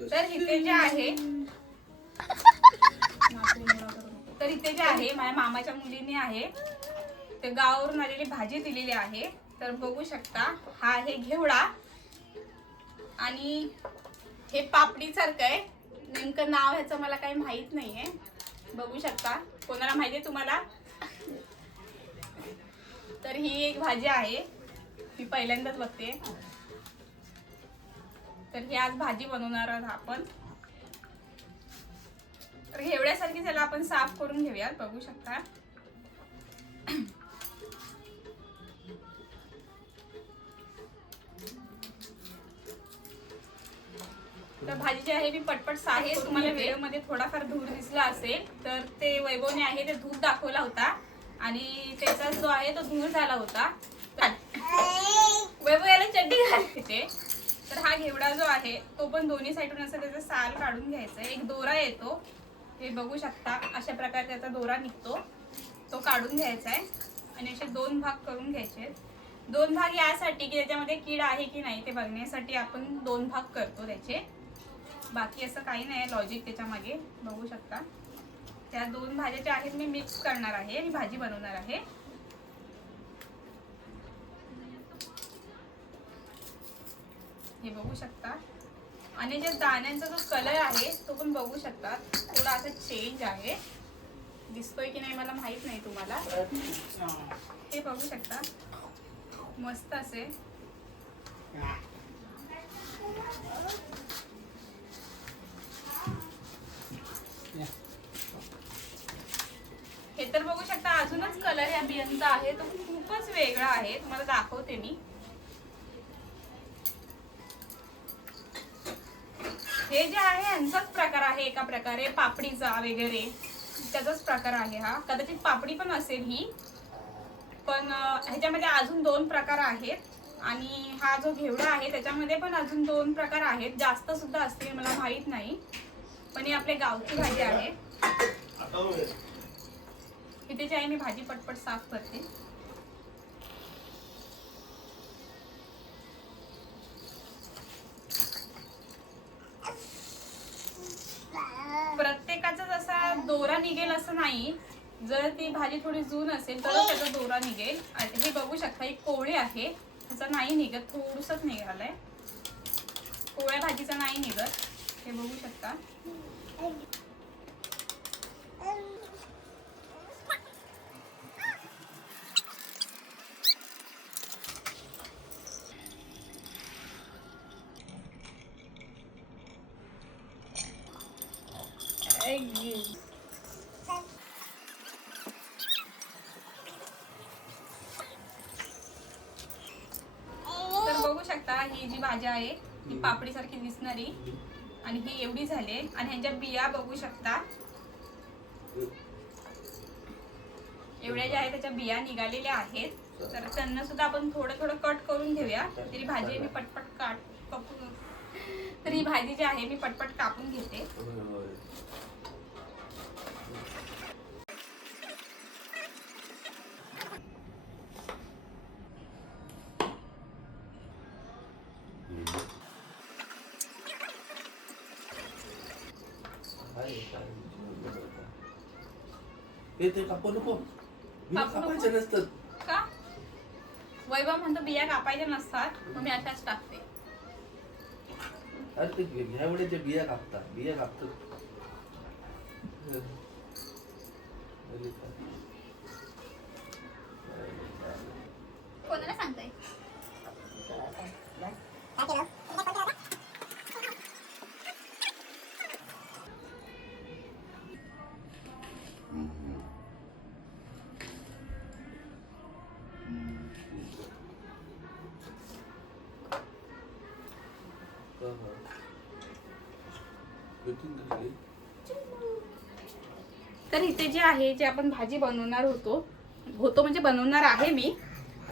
तर इथे जे आहे माझ्या मामाच्या मुलीने आहे ते गावावरून आलेली भाजी दिलेली आहे. तर बघू शकता हा आहे घेवडा आणि हे पापडी सारखं आहे. नेमकं नाव ह्याचं मला काही माहित नाहीये. बघू शकता, कोणाला माहिती आहे तुम्हाला? तर ही एक भाजी आहे, मी पहिल्यांदाच बघते. तर ही आज भाजी बनवणार आहोत आपण. तर घेवड्यासारखी त्याला आपण साफ करून घेऊयात. बघू शकता तर भाजी जी आहे मी पटपट साफ. तुम्हाला व्हिडिओमध्ये थोडाफार धूर दिसला असेल तर ते वैभवने आहे ते धूर दाखवला होता आणि त्याचा जो आहे तो धूर झाला होता. वैभव याला चड्डी घालते. तर हा घेवडा जो आहे तो पण दोन्ही साईडून असं त्याचा साल काढून घ्यायचा. एक दोरा येतो, हे बघू शकता अशा प्रकारे त्याचा दोरा निघतो, तो काढून घ्यायचा आहे आणि असे दोन भाग करून घ्यायचे. दोन भाग यासाठी की त्याच्यामध्ये कीड आहे की नाही ते बघण्यासाठी आपण दोन भाग करतो त्याचे. बाकी असं काही नाही लॉजिक त्याच्या मागे. बघू शकता त्या दोन भाज्या ज्या आहेत मी मिक्स करणार आहे आणि भाजी बनवणार आहे. हे बघू शकता आणि जे दाण्यांचा जो कलर आहे तो पण बघू शकता थोडा असा चेंज आहे. दिसतोय की नाही मला माहित नाही तुम्हाला. हे बघू शकता मस्त असे. हे तर बघू शकता अजूनच कलर या बियांचा आहे तो खूपच वेगळा आहे. तुम्हाला दाखवते मी. हे जे आहे यांचाच प्रकार आहे एका प्रकारे पापडीचा वगैरे त्याचाच प्रकार आहे हा. कदाचित पापडी पण असेल ही, पण ह्याच्यामध्ये अजून दोन प्रकार आहेत आणि हा जो घेवडा आहे त्याच्यामध्ये पण अजून दोन प्रकार आहेत. जास्त सुद्धा असतील मला माहित नाही, पण ही आपल्या गावची भाजी आहे. इथे जे आहे मी भाजी पटपट साफ करते. प्रत्येकाचा जसा दोरा निघेल असं नाही. जर ती भाजी थोडी जून असेल तर त्याचा दोरा निघेल. हे बघू शकता एक कोवळी आहे त्याचा नाही निघत, थोडंसंच निघालंय. कोवळ्या भाजीचा नाही निघत, हे बघू शकता. तर बघू शकता ही जी भाजी आहे ही पापडी सारखी दिसणारी आणि ही एवढी झाली आणि ह्यांच्या बिया बघू शकता एवढ्या ज्या आहेत त्याच्या बिया निघालेल्या आहेत. तर त्यांना सुद्धा आपण थोडं थोडं कट करून घेऊया. तरी भाजी मी पटपट कापून तर ही भाजी जी आहे मी पटपट कापून घेते. ते कापू नको, बिया कापायच्या नसतात का? वैभव म्हणतो बिया कापायच्या नसतात, मग मी अशाच टाकते. अरे ते घेवड्याच्या बिया कापतात, बिया कापतात. कोणाला सांगताय? तर इथे जे आहे जे आपण भाजी बनवणार होतो म्हणजे बनवणार आहे मी.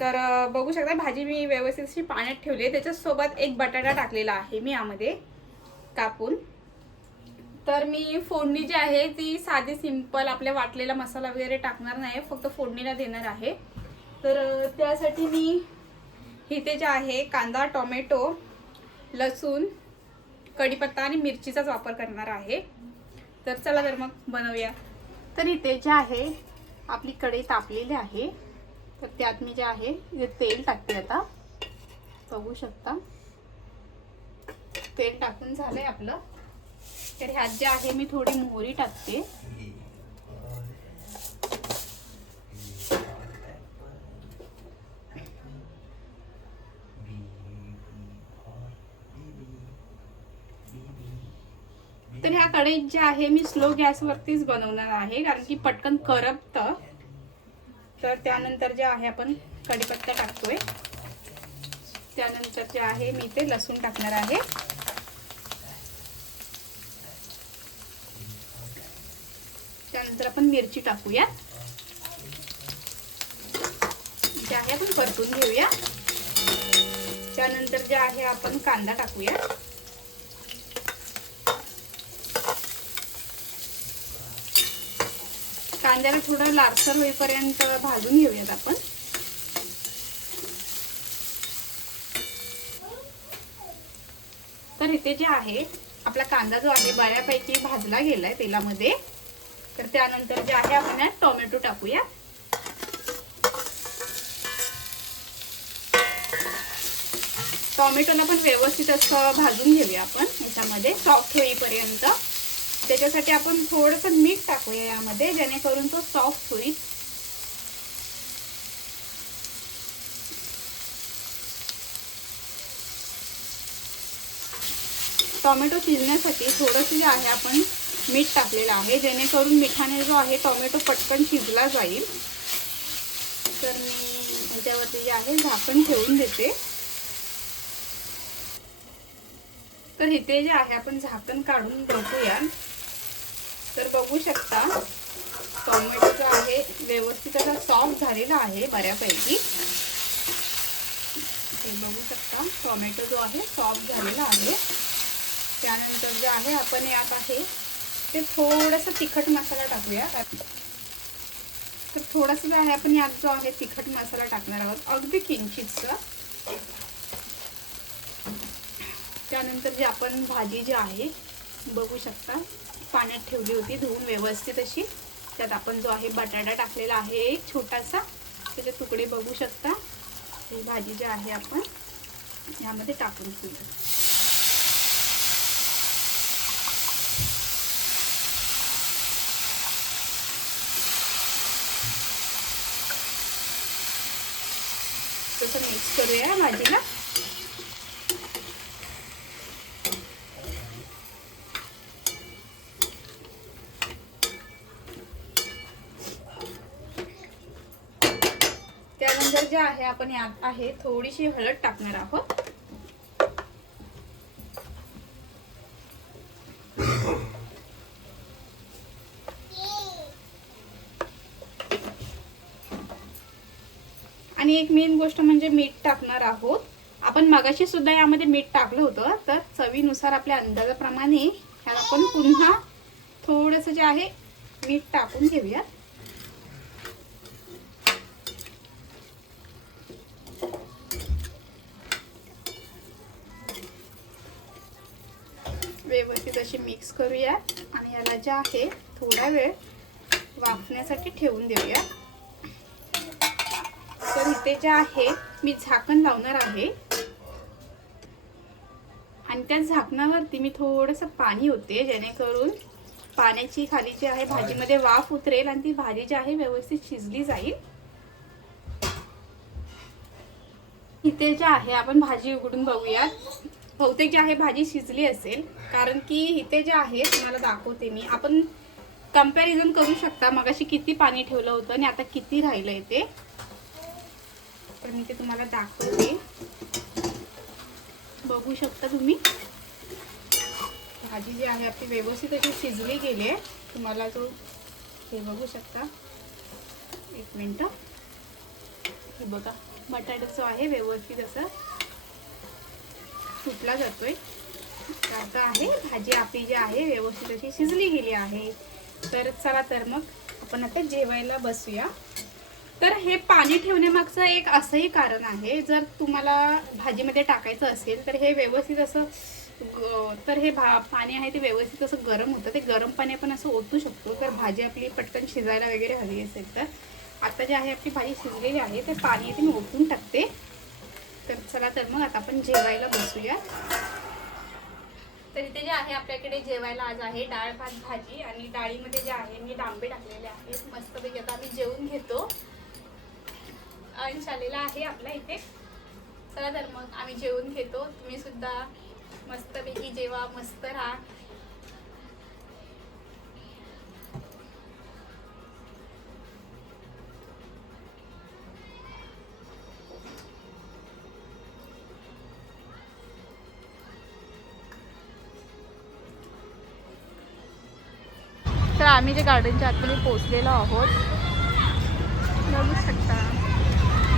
तर बघू शकता भाजी मी व्यवस्थित अशी पाण्यात ठेवली आहे. त्याच्यासोबत एक बटाटा टाकलेला आहे मी यामध्ये कापून. तर मी फोडणी जी आहे ती साधी सिंपल आपल्या वाटलेला मसाला वगैरे टाकणार नाही, फक्त फोडणीला देणार आहे. तर त्यासाठी मी इथे जे आहे कांदा, टोमॅटो, लसूण कढीपत्ता आणि मिरचीचाच वापर करणार आहे. तर चला तर मग बनवूया. तर इथे जे आहे आपली कढई तापलेली आहे. तर त्यात मी जे आहे तेल टाकते. आता बघू शकता तेल टाकून झालंय आपलं. तर ह्यात जे आहे मी थोडी मोहरी टाकते. तर ह्या कढईत जे आहे मी स्लो गॅसवरतीच बनवणार आहे, कारण की पटकन करपतं. तर त्यानंतर जे आहे आपण कढीपत्ता टाकतोय. त्यानंतर जे आहे मी ते लसूण टाकणार आहे. त्यानंतर आपण मिरची टाकूया. जे आहे आपण परतून घेऊया. त्यानंतर जे आहे आपण कांदा टाकूया. कांद्याला थोडं लालसर होईपर्यंत भाजून घेऊयात आपण. तर इथे जे आहे आपला कांदा जो आहे बऱ्यापैकी भाजला गेलाय तेलामध्ये. तर त्यानंतर जे आहे आपण यात टोमॅटो टाकूया. टोमॅटोला पण व्यवस्थित असं भाजून घेऊया आपण याच्यामध्ये सॉफ्ट होईपर्यंत. त्याच्यासाठी आपण थोडंसं मीठ टाकूया यामध्ये, जेणेकरून तो सॉफ्ट होईल. टोमॅटो शिजण्यासाठी थोडंसं जे आहे आपण मीठ टाकलेलं आहे, जेणेकरून मिठाने जो आहे टोमॅटो पटकन शिजला जाईल. तर मी याच्यावरती जे आहे झाकण ठेवून देते. तर इथे जे आहे आपण झाकण काढून बघूया. तर बघू शकता टोमॅटो जो आहे व्यवस्थित असा सॉफ्ट झालेला आहे बऱ्यापैकी. हे बघू शकता टोमॅटो जो आहे सॉफ्ट झालेला आहे. त्यानंतर जे आहे आपण यात आहे ते थोडंसं तिखट मसाला टाकूया. तर थोडंसं जे आहे आपण यात जो आहे तिखट मसाला टाकणार आहोत, अगदी किंचितसं. त्यानंतर जे आपण भाजी जी आहे बघू शकता पाण्यात ठेवली होती धुवून व्यवस्थित अशी. त्यात आपण जो आहे बटाटा टाकलेला आहे एक छोटासा, त्याचे तुकडे बघू शकता. ही भाजी जी आहे आपण यामध्ये टाकून घेऊया. तसं मिक्स करूया भाजीला. त्यानंतर जे आहे आपण यात आहे थोडीशी हळद टाकणार आहोत. आणि एक मेन गोष्ट म्हणजे मीठ टाकणार आहोत आपण. मगाशी सुद्धा यामध्ये मीठ टाकलं होतं. तर चवीनुसार आपल्या अंदाजाप्रमाणे ह्याला आपण पुन्हा थोडंसं जे आहे मीठ टाकून घेऊया. व्यवस्थित अशी मिक्स करूया आणि याला जे आहे थोडा वेळ वाफण्यासाठी ठेवून देऊया. तर इथे जे आहे मी झाकण लावणार आहे आणि त्या झाकणावरती मी थोडंसं पाणी होते, जेणेकरून पाण्याची खाली जी आहे भाजीमध्ये वाफ उतरेल आणि ती भाजी जी आहे व्यवस्थित शिजली जाईल. इथे जे आहे आपण भाजी उघडून बघूया. बहुतेक जे आहे भाजी शिजली असेल, कारण की इथे जे आहे तुम्हाला दाखवते मी. आपण कंपॅरिझन करू शकता मगाशी किती पाणी ठेवलं होतं आणि आता किती राहिलंय ते. तर मी ते तुम्हाला दाखवते. बघू शकता तुम्ही भाजी जी आहे आपली व्यवस्थित अशी शिजली गेली आहे. तुम्हाला जो हे बघू शकता. एक मिनिट. हे बघा बटाटा जो आहे व्यवस्थित असं सुटला जातोय. आता आहे भाजी आपली जी आहे व्यवस्थित अशी शिजली गेली आहे. तर चला तर मग आपण आता जेवायला बसूया. तर हे पाणी ठेवण्यामागचं एक असंही कारण आहे, जर तुम्हाला भाजीमध्ये टाकायचं असेल तर हे व्यवस्थित असं तर हे पाणी आहे ते व्यवस्थित असं गरम होतं. ते गरम पाणी आपण असं ओतू शकतो. तर भाजी आपली पटकन शिजायला वगैरे हवी असेल तर. आता जे आहे आपली भाजी शिजलेली आहे ते पाणी आहे ते मी ओतून टाकते. तर चला तर मग आता आपण जेवायला बसूया. तर इथे जे आहे आपल्याकडे जेवायला आज आहे डाळ भात भाजी आणि डाळीमध्ये जे आहे मी डांबे टाकलेले आहेत. मस्तपैकी आता आम्ही जेवून घेतो. अंश आलेला आहे आपला इथे. चला तर मग आम्ही जेवून घेतो. तुम्ही सुद्धा मस्तपैकी जेवा, मस्त राहा. तर आम्ही जे गार्डनच्या आतमध्ये पोहोचलेलो आहोत बघू शकता.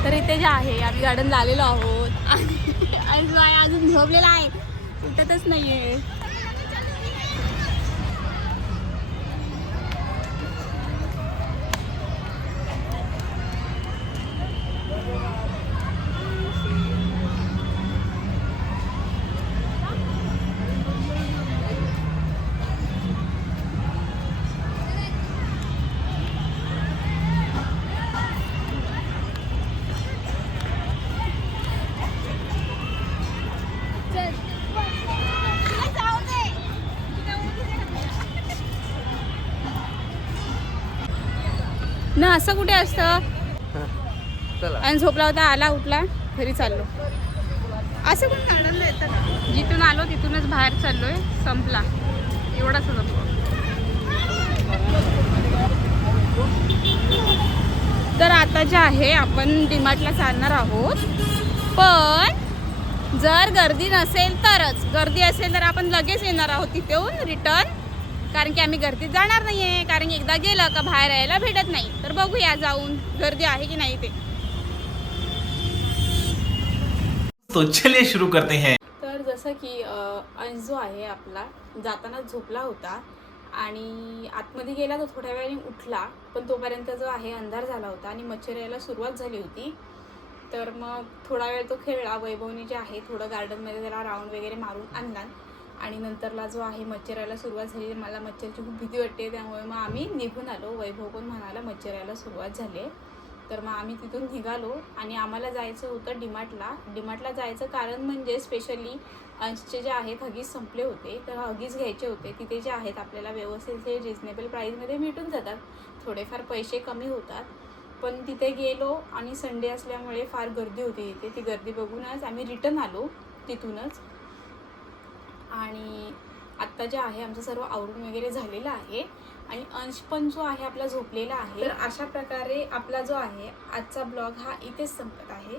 तर इथे जे आहे आम्ही गार्डनला आलेलो आहोत आणि जो आहे अजून झोपलेला आहे, उठतच नाहीये. ना असं कुठे असतं. आणि झोपला होता, आला उठला घरी चाललो. असं पण गार्डनला येतं का? जिथून आलो तिथूनच बाहेर चाललोय, संपला एवढाच संपला. तर आता जे आहे आपण डीमार्टला चालणार आहोत. पण जर गर्दी नसेल तरच. गर्दी असेल तर आपण लगेच येणार आहोत तिथून रिटर्न. कारण की आम्ही गर्दीत जाणार नाहीये. कारण एकदा गेलं का बाहेर यायला भेटत नाही. तर बघूया जाऊन गर्दी आहे की नाही ते. तो चलिए शुरू करते हैं. तर जसं की अंश जो आहे आपला जाताना झोपला होता आणि आतमध्ये गेला तो थोड्या वेळाने उठला. पण तोपर्यंत जो आहे अंधार झाला होता आणि मच्छर यायला सुरुवात झाली होती. तर मग थोडा वेळ तो खेळला. वैभवने जे आहे थोडं गार्डनमध्ये त्याला राऊंड वगैरे मारून आणला आणि नंतरला जो आहे मच्छर यायला सुरुवात झाली. मला मच्छरची खूप भीती वाटते, त्यामुळे मग आम्ही निघून आलो. वैभव पण म्हणाला मच्छर यायला सुरुवात झाली आहे. तर मग आम्ही तिथून निघालो आणि आम्हाला जायचं होतं डीमार्टला. डीमार्टला जायचं कारण म्हणजे स्पेशली अंशचे जे आहेत हगीज संपले होते, तर हगीज घ्यायचे होते. तिथे जे आहेत आपल्याला व्यवस्थित हे रिजनेबल प्राईसमध्ये भेटून जातात. थोडेफार पैसे कमी होतात. पण तिथे गेलो आणि संडे असल्यामुळे फार गर्दी होती तिथे. ती गर्दी बघूनच आम्ही रिटर्न आलो तिथूनच. आणि आत्ता जे आहे आमचं सर्व आवरून वगैरे झालेलं आहे आणि अंश पण जो आहे आपला झोपलेला आहे. तर अशा प्रकारे आपला जो आहे आजचा ब्लॉग हा इथेच संपत आहे.